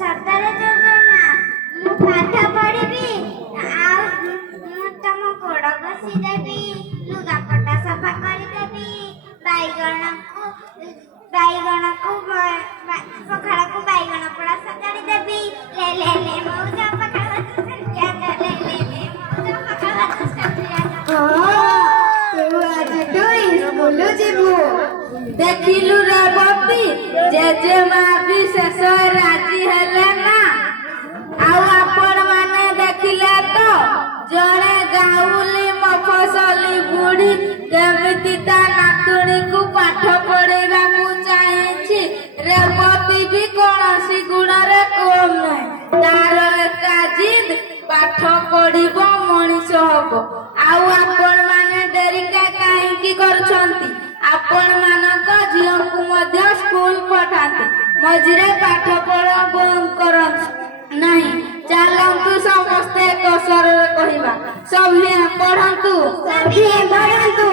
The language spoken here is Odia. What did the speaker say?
ସତରେ ଯୋଜନା ମୁଁ ପାଠ ପଢିବି ଆଉ ମୁଁ ତମ ଗୋଡ଼ ଘଷିଦେବି ଲୁଗାପଟା ସଫା କରିଦେବି ବାଇଗଣକୁ ପଖାଳକୁ ବାଇଗଣ ପୋଡ଼ା ସଜାଡ଼ି ଦେବି ଲେ ଲେ ଲେ ମଉଜ ପଖାଳ ଦେଖିଲୁ ରେବତୀ ଜେଜେମା ବି ଶେଷ ରାଜି ହେଲେ ନା। ଆଉ ଆପଣ ମାନେ ଦେଖିଲେ ତ ଜଣେ ଗାଉଲି ମଫସଲି ବୁଢ଼ୀ କେମିତି ତା ନାତୁଣୀକୁ ପାଠ ପଢେଇବାକୁ ଚାହିଁଛି। ରେବତୀ ବି କୌଣସି ଗୁଣରେ କମ୍ ନାହିଁ। ତାର ଏକା ଜିଦ୍ ପାଠ ପଢିବ ମଣିଷ ହବ। ଆଉ ଆପଣ ମାନେ ଡେରିକା କାହିଁକି କରୁଛନ୍ତି? ଆପଣ ମାନଙ୍କ ଝିଅଙ୍କୁ ମଧ୍ୟ ସ୍କୁଲ ପଠାନ୍ତୁ। ମଝିରେ ପାଠ ପଢା ବନ୍ଦ କରନ୍ତୁ ନାହିଁ। ଚାଲନ୍ତୁ ସମସ୍ତେ ଏକ ସ୍ୱରରେ କହିବା, ସଭିଏଁ ପଢ଼ନ୍ତୁ, ସଭିଏଁ ପଢ଼ନ୍ତୁ।